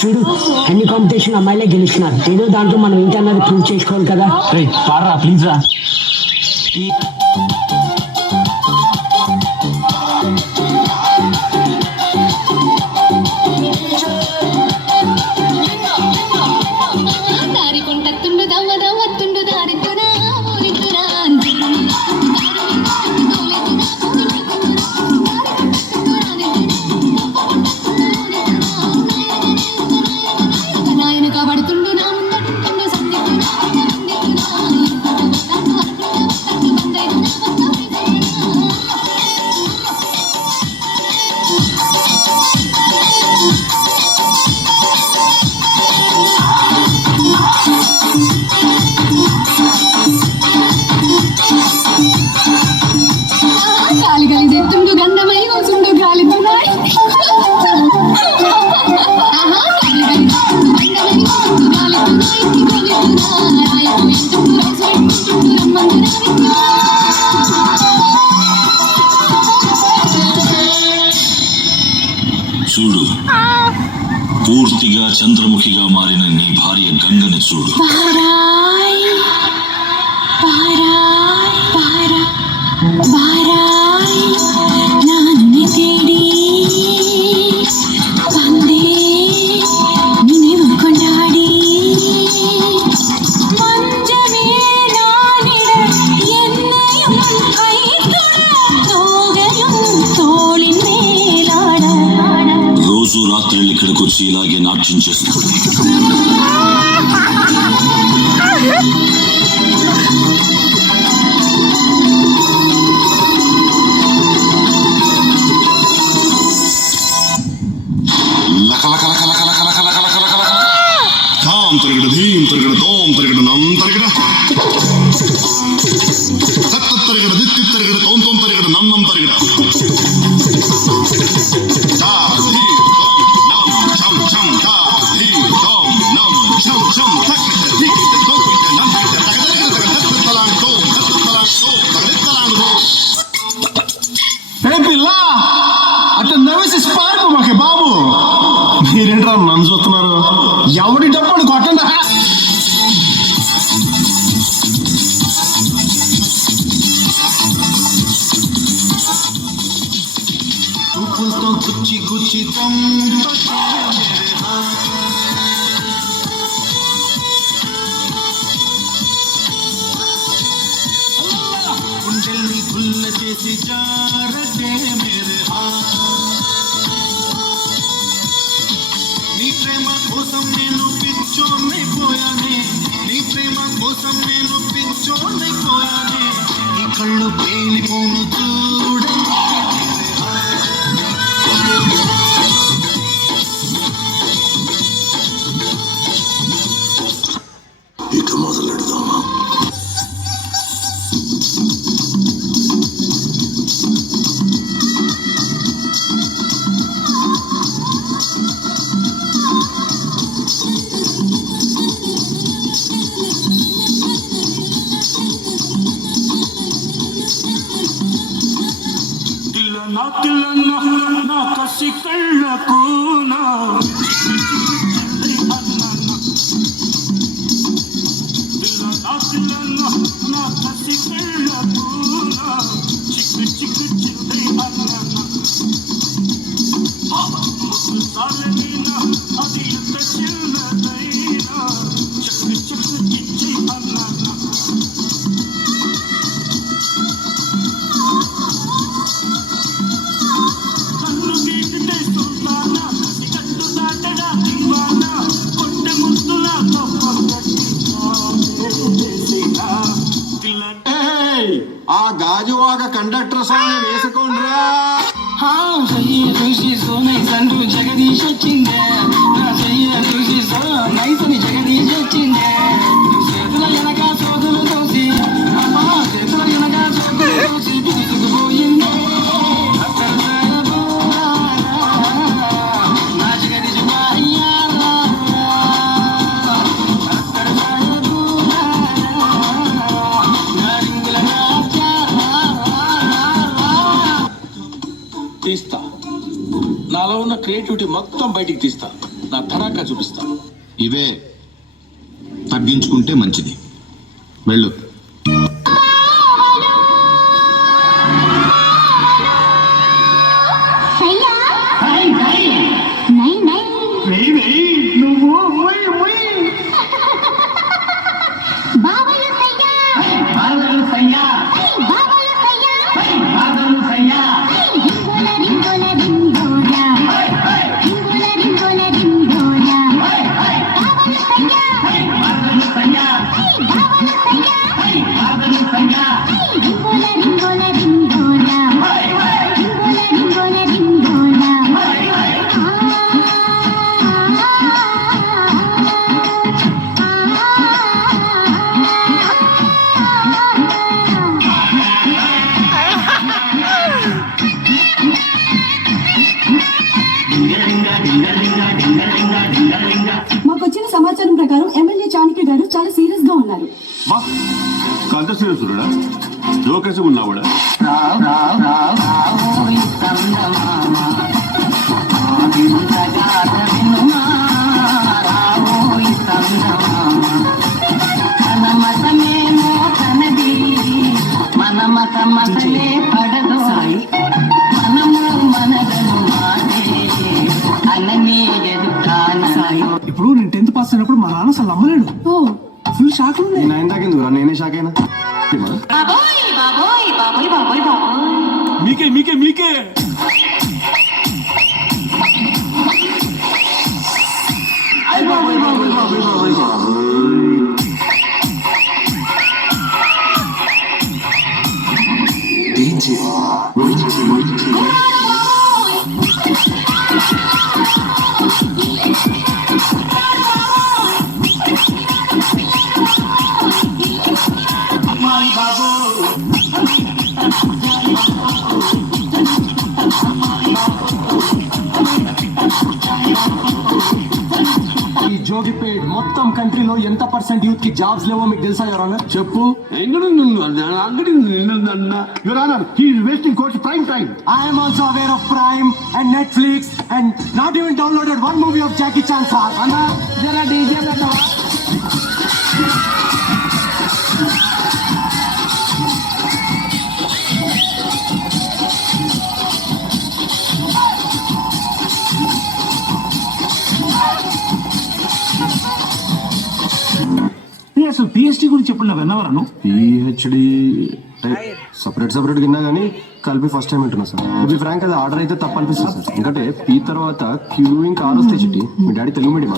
చూడు అన్ని కాంపిటీషన్ అమ్మాయిలే గెలుస్తున్నారు. ఏదో దాంట్లో మనం ఏంటన్నది ప్రూవ్ చేసుకోవాలి కదా. పాడరా ప్లీజ్ రా. చూడు, పూర్తిగా చంద్రముఖిగా మారిన నీ భార్య గంగని చూడు. రోజు రాత్రి ఇక్కడికి వచ్చి ఇలాగే నాట్యం చేస్తుంది. తిరగడ ధీం తిరగడ తోం తిరగడ నం తిరగడ తత్త తిరగడ దిత్తి తిరగడ తోం తోం తిరగడ నం నం తిరగడ తా ధీం తోం నం ఛం ఛం తా ధీం తోం నం ఛం ఛం తక్ దిక్ తోం నం తిరగడ తగ తిరగడ తగ తలాంగ్ తోం తలాంగ్ తోం తగ తలాంగ్ తోం. ఏ పిల్ల అట్ట నవ్వేసి స్పార్కు మాకే బాబు. మీరేంట్రా నన్ను చూస్తున్నారు? ఎవడి డబ్బులు కొట్టండి. చూపులతో గుచ్చి గుచ్చి గుండెల్ని గుల్ల చేసి జారటే మేరే నీ ప్రేమ కోసం నేను పిచ్చోనైపోయానే, నీ ప్రేమ కోసం నేను పిచ్చోనైపోయానే, నీ కళ్ళు పేలిపోను చూడ ఇక మొదలెడదామా? నా కసి కళ్ళకు నా కసి కళ్ళకు చిక్కు చిక్కు చిల్లై అన్న సాలైనా అది ఎంత చిన్నదైనా చిక్కు చిక్కు ఇచ్చి అన్న ఆ గాజువాక కండక్టర్ సాంగ్ వేసుకోండిరా. జగదీష్ వచ్చిందే నా చెయ్య చూసి నైసని జగదీష్ వచ్చిందే చేతుల వెనక సోదులు తోసి చేతుల వెనక సోదులు తోసి తీసుకుపోయిందే నా జగదీష్ తీస్తా. నాలో ఉన్న క్రియేటివిటీ మొత్తం బయటికి తీస్తా. నా తడాకా చూపిస్తా. ఇవే తగ్గించుకుంటే మంచిది. వెళ్ళు. మాకొచ్చిన సమాచారం ప్రకారం ఎమ్మెల్యే చాణక్య గారు చాలా సీరియస్ గా ఉన్నారు. కంత సీరియస్డా జోకేసి ఉన్నావాడా? మన మత మతలే పడదు మనము మనదను మాటే అన్ననే ఎదుటాను. ఇప్పుడు నేను 10th పాస్ అయినప్పుడు మా నాన్న అసలు నమ్మలేడు. ఓ ఫుల్ షాక్ ఉంది. నేను ఆయన దాకా ఎందుకు రా? నేనే షాక్ అయినా. బాబోయ్ బాబోయ్ బాబోయ్ బాబోయ్ బాబోయ్. మీకే మీకే మీకే ఈ జోగిపేట్ మొత్తం కంట్రీలో ఎంత పర్సెంట్ యూత్ కి జాబ్స్ లేవో మీకు తెలుసా ఎవరన్నా? చెప్పు. I am also aware of Prime and Netflix and not even downloaded one movie of Jackie Chan sir. Anna, jara DJ పెట్టవా? అసలు పిహెచ్డి గురించి చెప్పండి. విన్నవరాను పిహెచ్డి సపరేట్ విన్నా కానీ కలిపి ఫస్ట్ టైం వింటున్నా సార్. ఇది ఫ్రాంక్ అది ఆర్డర్ అయితే తప్పు అనిపిస్తుంది సార్. ఎందుకంటే పీ తర్వాత క్యూ ఇంకా ఆర్ వస్తాయి చిట్టి. మీ డాడీ తెలుగు మీడియం